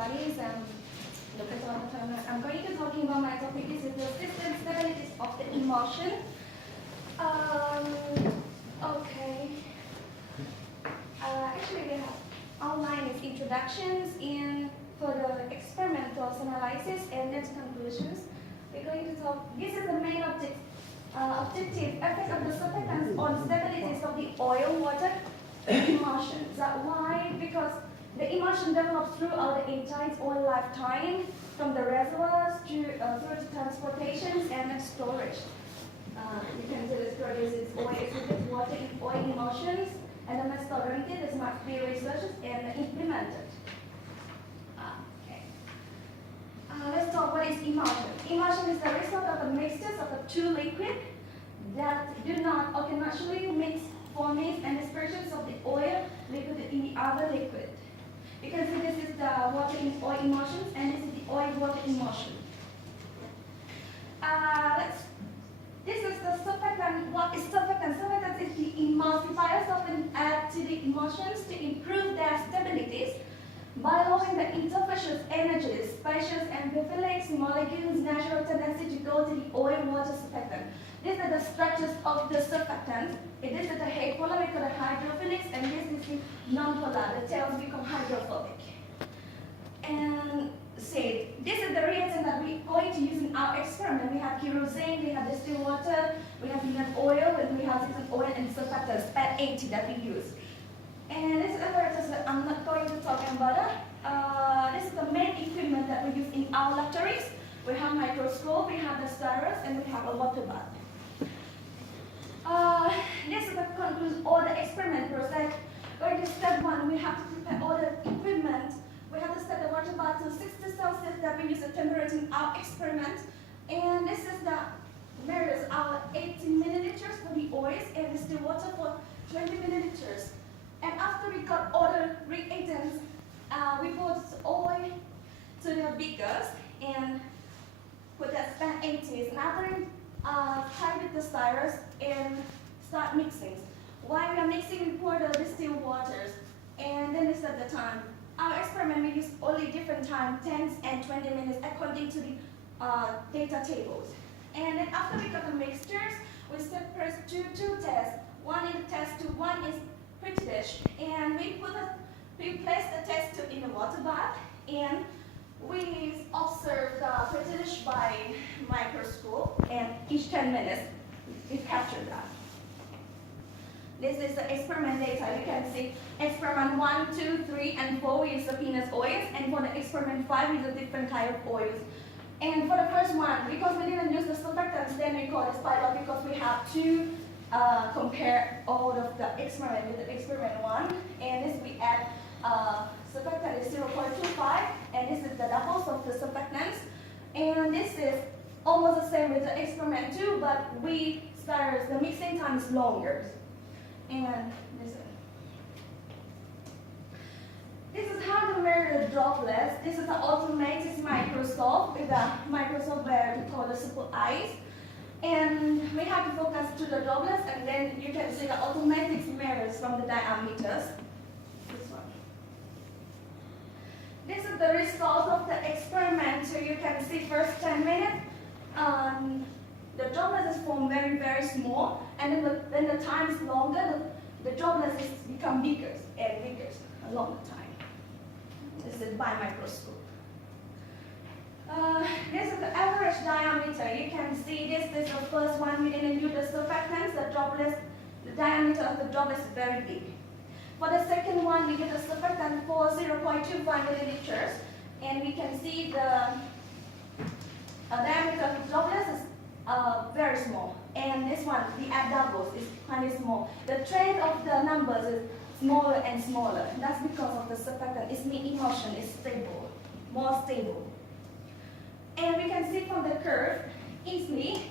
everybody. I'm going to talking about my topic is the system stabilities of the emulsion. Okay. Actually, we have outlined its introductions in further experimental analysis and then conclusions. We're going to talk. This is the main objective effect of the surfactants on stabilities of the oil water emulsion. Why? Because the emulsion develops throughout the entire oil lifetime, from the reservoirs through the transportations and storage. You can see this produces oil exhibits water in oil emulsions, and the methodology this must be researched and implemented. Let's talk what is emulsion. Emulsion is the result of a mixture of the two liquids that do not or can naturally mix, forming and dispersions of the oil liquid in the other liquid. You can see this is the water in oil emulsions, and this is the oil water emulsion. This is the surfactant. What is surfactant? Surfactant is the emulsifiers often add to the emulsions to improve their stabilities by lowering the interfacial energies, species, and bifidus molecules' natural tendency to go to the oil-water surfactant. These are the structures of the surfactants. This is the polar, we call the hydrophilics, and this is the non-polar, the tails become hydrophobic. And say, this is the reagent that we're going to use in our experiment. We have kerosene, we have distilled water, we have even oil, and we have different oil and surfactants, PET80 that we use. And this apparatus that I'm not going to talk about it. This is the main equipment that we use in our laboratories. We have microscope, we have the stirrers, and we have a water bath. This is the conclusion all the experiment process. Going to step one, we have to prepare all the equipment. We have to set the water bath to 60 Celsius that we use the temperature in our experiment. And this is the measures our 80 milliliters for the oils and distilled the water for 20 milliliters. And after we got all the reagents, we put oil to the beakers and put that span 80s. And after tie with the stirrers and start mixing. While we are mixing, we pour the distilled waters, and then it's at the time. Our experiment we use only different time, 10 and 20 minutes according to the data tables. And then after we got the mixtures, we separate two tests. One is test 2, one is British, and we place the test tube in the water bath, and we observe the British by microscope, and each 10 minutes we capture that. This is the experiment data. You can see experiment 1, 2, 3, and 4 we use the penis oils, and for the experiment 5 we use a different kind of oils. And for the first one, because we didn't use the surfactants, then we call this pilot because we have to compare all of the experiment with the experiment 1, and this we add surfactant is 0.25, and this is the doubles of the surfactants, and this is almost the same with the experiment 2, but the mixing time is longer. And this is how to measure the droplets. This is an automated microscope with a microscope where we call the simple eyes. And we have to focus to the droplets, and then you can see the automatic measures from the diameters. This one. This is the result of the experiment. So you can see first 10 minutes, the droplets is formed very, very small, and then when the time is longer, the droplets become bigger and bigger along the time. This is by microscope. This is the average diameter. You can see this is the first one. We didn't use the surfactants. The diameter of the droplet is very big. For the second one, we use the surfactant for 0.25 milliliters, and we can see the diameter of the droplet is very small. And this one, the add doubles, is kind of small. The trend of the numbers is smaller and smaller. And that's because of the surfactant. Its mean emulsion is stable, more stable. And we can see from the curve easily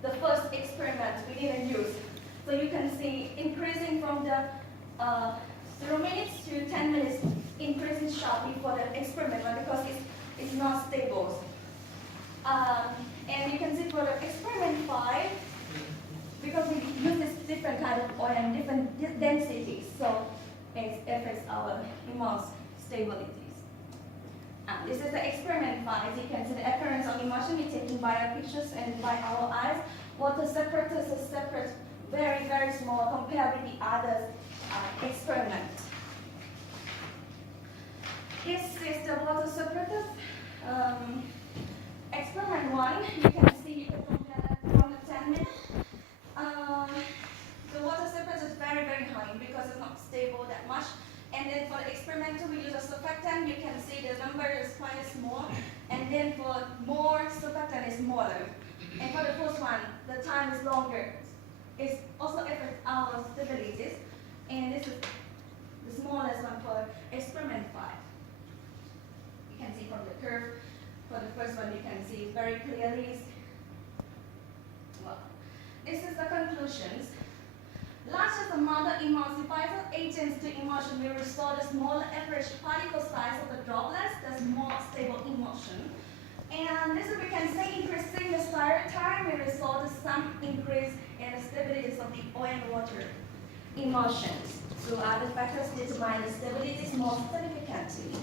the first experiment we didn't use. So you can see increasing from the 0 minutes to 10 minutes, increasing sharply for the experiment because it's not stable. And you can see for the experiment 5, because we use this different kind of oil and different densities, so it affects our emulsion stabilities. This is the experiment 5. As you can see, the appearance of emulsion is taken by our pictures and by our eyes. Water separators is separate, very, very small compared with the other experiments. This is the water separator. Experiment 1, you can see, you can compare that from the 10 minutes. The water separator is very, very high because it's not stable that much. And then for the experiment 2, we use a surfactant. You can see the number is quite small. And then for more surfactant is smaller. And for the first one, the time is longer. It also affects our stabilities. And this is the smallest one for experiment 5. You can see from the curve. For the first one, you can see very clearly. Well, this is the conclusions. Larger amount of emulsifier agents to emulsion will restore the smaller average particle size of the droplets. That's more stable emulsion. And this we can say increasing the spiral time will result in some increase in the stabilities of the oil and water emulsions. So other factors determine the stabilities more significantly.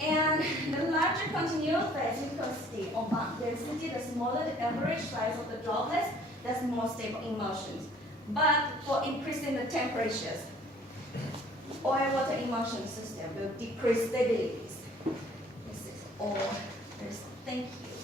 And the larger continuous phase viscosity or bulk density, the smaller the average size of the droplets, that's more stable emulsions. But for increasing the temperatures, oil-water emulsion system will decrease stabilities. This is all. Thank you.